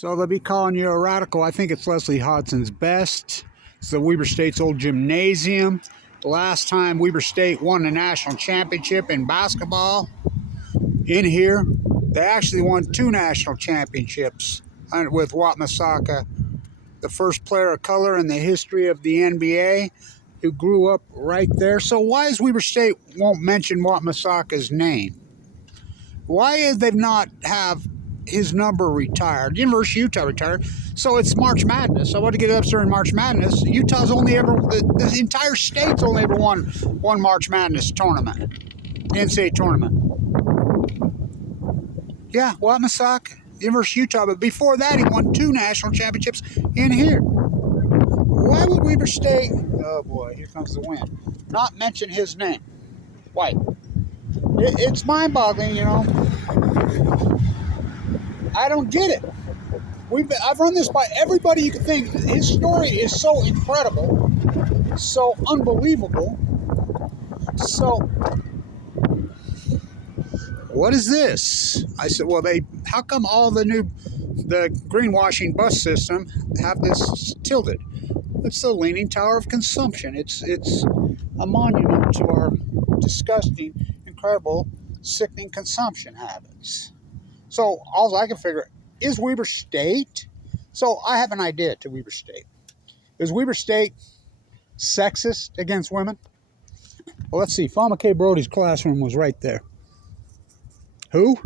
So they'll be calling you a radical. I think it's Leslie Hodson's best. It's the Weber State's old gymnasium. The last time Weber State won the national championship in basketball in here, they actually won 2 national championships with WAT Misaka, the first player of color in the history of the NBA who grew up right there. So why is Weber State won't mention WAT Misaka's name? Why is they've not have his number retired? University of Utah retired. So it's March Madness. So what to get up during March Madness? Utah's only ever, the entire state's only ever won one March Madness tournament, NCAA tournament. Yeah, WAT Misaka, University of Utah, but before that he won 2 national championships in here. Why would Weber State, oh boy, here comes the wind, not mention his name? Why? It's mind-boggling, you know. I don't get it. I've run this by everybody you can think. His story is so incredible, so unbelievable. So, what is this? I said, well, how come all the greenwashing bus system have this tilted? It's the Leaning Tower of Consumption. It's a monument to our disgusting, incredible, sickening consumption habits. So all I can figure is Weber State. So I have an idea to Weber State. Is Weber State sexist against women? Well, let's see. FAWN McKay Brodie's classroom was right there. Who?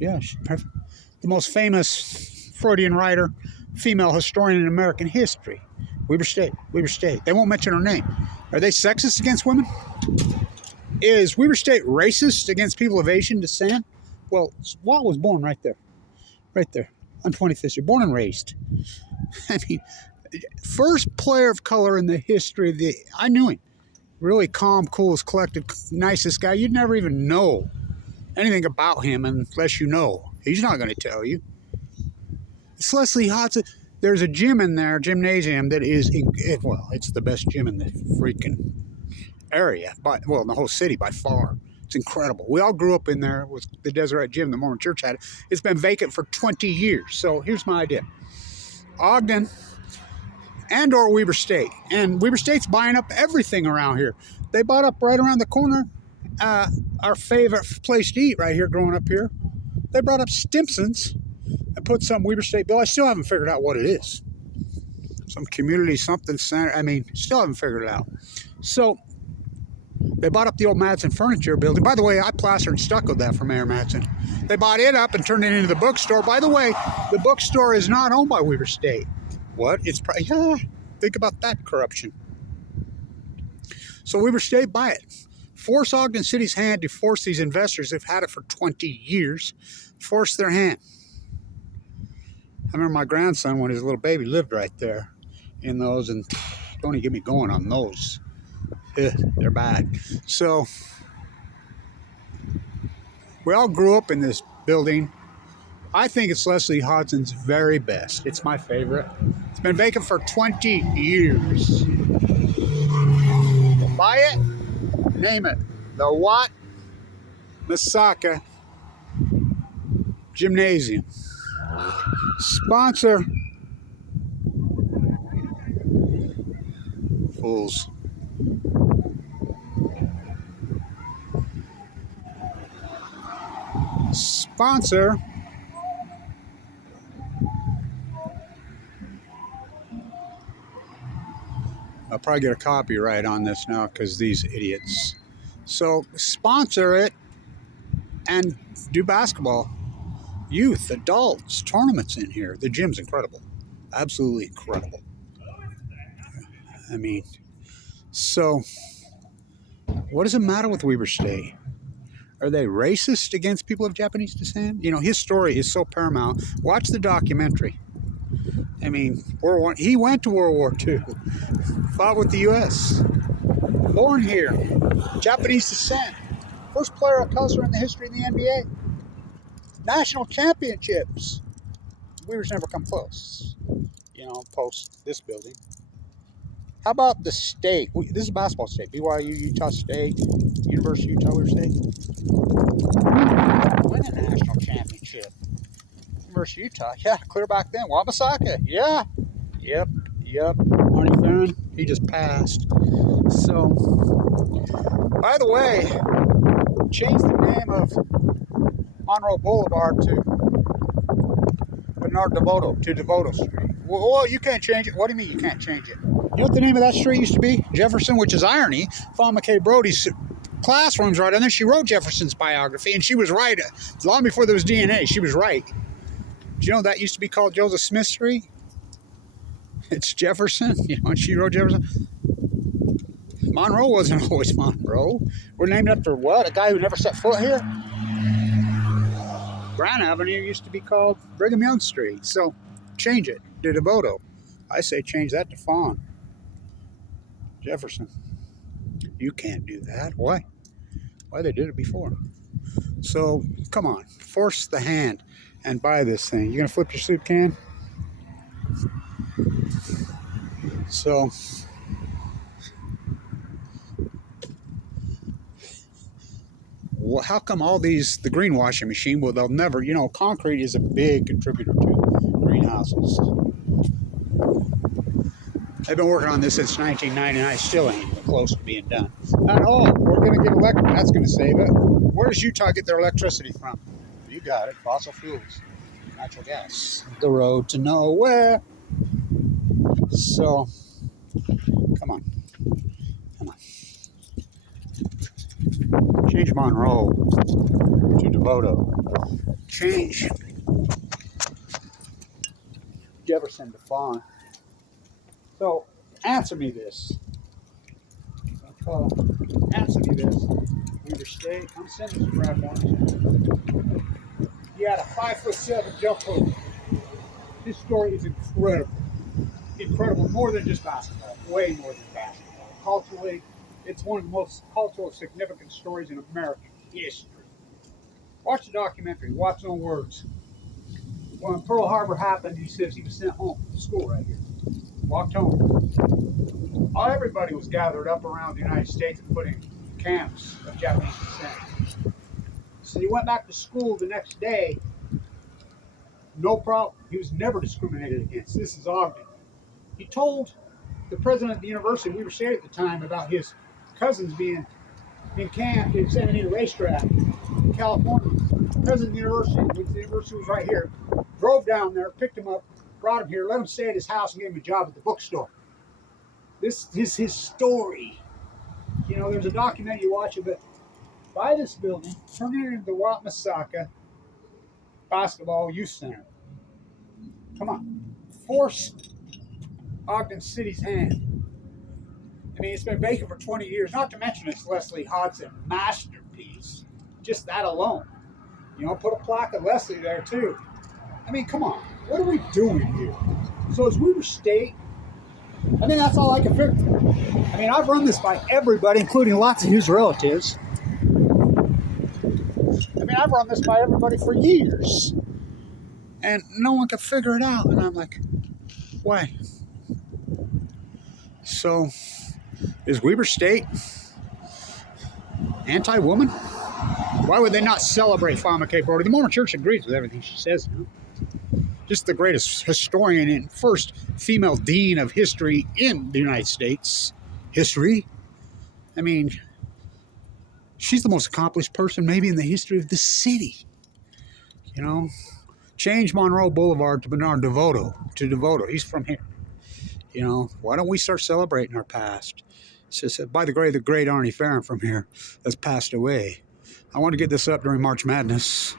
Yeah, the most famous Freudian writer, female historian in American history. Weber State. Weber State. They won't mention her name. Are they sexist against women? Is Weber State racist against people of Asian descent? Well, Watt was born right there on 25th Street, born and raised. I mean, first player of color in the history of I knew him. Really calm, cool, collected, nicest guy. You'd never even know anything about him unless you know. He's not going to tell you. It's Leslie Hodson. There's a gym in there, gymnasium, that is, well, it's the best gym in the freaking area, in the whole city by far. It's incredible. We all grew up in there with the Deseret Gym, the Mormon Church had it. It's been vacant for 20 years. So here's my idea. Ogden and or Weber State. And Weber State's buying up everything around here. They bought up right around the corner our favorite place to eat right here growing up here. They brought up Stimson's and put some Weber State bill. I still haven't figured out what it is. Some community something center. I mean, still haven't figured it out. So they bought up the old Madsen Furniture building. By the way, I plastered and stuccoed that for Mayor Madsen. They bought it up and turned it into the bookstore. By the way, the bookstore is not owned by Weber State. What? It's probably, yeah, think about that corruption. So Weber State, buy it. Force Ogden City's hand to force these investors. They've had it for 20 years. Force their hand. I remember my grandson, when he was a little baby, lived right there in those, and don't even get me going on those. They're bad. So we all grew up in this building. I think it's Leslie Hodson's very best. It's my favorite. It's been vacant for 20 years. Buy it, name it. The WAT Misaka Gymnasium. Sponsor. Fools. Sponsor. I'll probably get a copyright on this now because these idiots. So sponsor it and do basketball. Youth, adults, tournaments in here. The gym's incredible. Absolutely incredible. I mean, so what does it matter with Weber State? Are they racist against people of Japanese descent? You know, his story is so paramount. Watch the documentary. I mean, he went to World War II, fought with the U.S., born here, Japanese descent, first player of color in the history of the NBA, national championships. Weber's never come close, you know, post this building. How about the state? This is a basketball state. BYU, Utah State, University of Utah, Weber State. Win a national championship. University of Utah. Yeah, clear back then. Misaka. Yeah. Yep. Arnie Farron, he just passed. So, by the way, change the name of Monroe Boulevard to Bernard DeVoto, to DeVoto Street. Well, you can't change it. What do you mean you can't change it? You know what the name of that street used to be? Jefferson, which is irony. FAWN McKay Brodie's classroom's right on there. She wrote Jefferson's biography, and she was right. Long before there was DNA, she was right. Do you know that used to be called Joseph Smith Street? It's Jefferson. You know, and she wrote Jefferson. Monroe wasn't always Monroe. We're named after what? A guy who never set foot here? Grand Avenue used to be called Brigham Young Street. So change it to DeVoto. I say change that to FAWN. Jefferson. You can't do that. Why? Why they did it before. So come on, force the hand and buy this thing. You gonna flip your soup can? So well, how come all these, the greenwashing machine, well, they'll never, you know, concrete is a big contributor to greenhouses. They've been working on this since 1999, still ain't even close to being done. Not all. We're going to get electric. That's going to save it. Where does Utah get their electricity from? You got it. Fossil fuels. Natural gas. The road to nowhere. So, come on. Change Monroe to DeVoto. Change Jefferson to FAWN. So, answer me this. Answer me this. Weber State. I'm sending some rap ones. He had a 5'7" jump hook. His story is incredible. Incredible. More than just basketball. Way more than basketball. Culturally, it's one of the most cultural significant stories in American history. Watch the documentary. Watch no words. When Pearl Harbor happened, he says he was sent home to school right here. Walked home. Everybody was gathered up around the United States and put in camps of Japanese descent. So he went back to school the next day. No problem. He was never discriminated against. This is Ogden. He told the president of the university, Weber State at the time, about his cousins being in camp in San Antonio Racetrack in California. The president of the university was right here, drove down there, picked him up, brought him here, let him stay at his house, and gave him a job at the bookstore. This is his story. You know, there's a documentary you watch of it. Buy this building, turn it into the WAT Misaka Basketball Youth Center. Come on. Force Ogden City's hand. I mean, it's been vacant for 20 years, not to mention its Leslie Hodson masterpiece. Just that alone. You know, put a plaque of Leslie there, too. I mean, come on. What are we doing here? So as Weber State, I mean, that's all I can figure. I mean, I've run this by everybody, including lots of his relatives. I mean, I've run this by everybody for years. And no one can figure it out. And I'm like, why? So, is Weber State anti-woman? Why would they not celebrate FAWN McKay Brodie? The Mormon Church agrees with everything she says. You know? Just the greatest historian and first female dean of history in the United States. History. I mean, she's the most accomplished person maybe in the history of the city. You know? Change Monroe Boulevard to Bernard DeVoto. To DeVoto. He's from here. You know, why don't we start celebrating our past? It's just by the great Arnie Farron from here has passed away. I want to get this up during March Madness.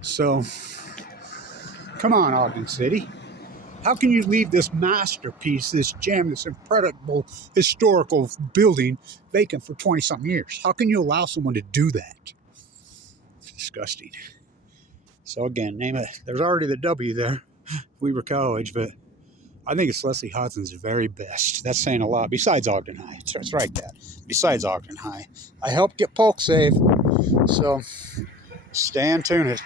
So, come on, Ogden City. How can you leave this masterpiece, this gem, this incredible historical building vacant for 20-something years? How can you allow someone to do that? It's disgusting. So again, name it. There's already the W there, Weber College, but I think it's Leslie Hodson's very best. That's saying a lot. Besides Ogden High. It's right, Dad. Besides Ogden High. I helped get Polk saved. So, stay tuned.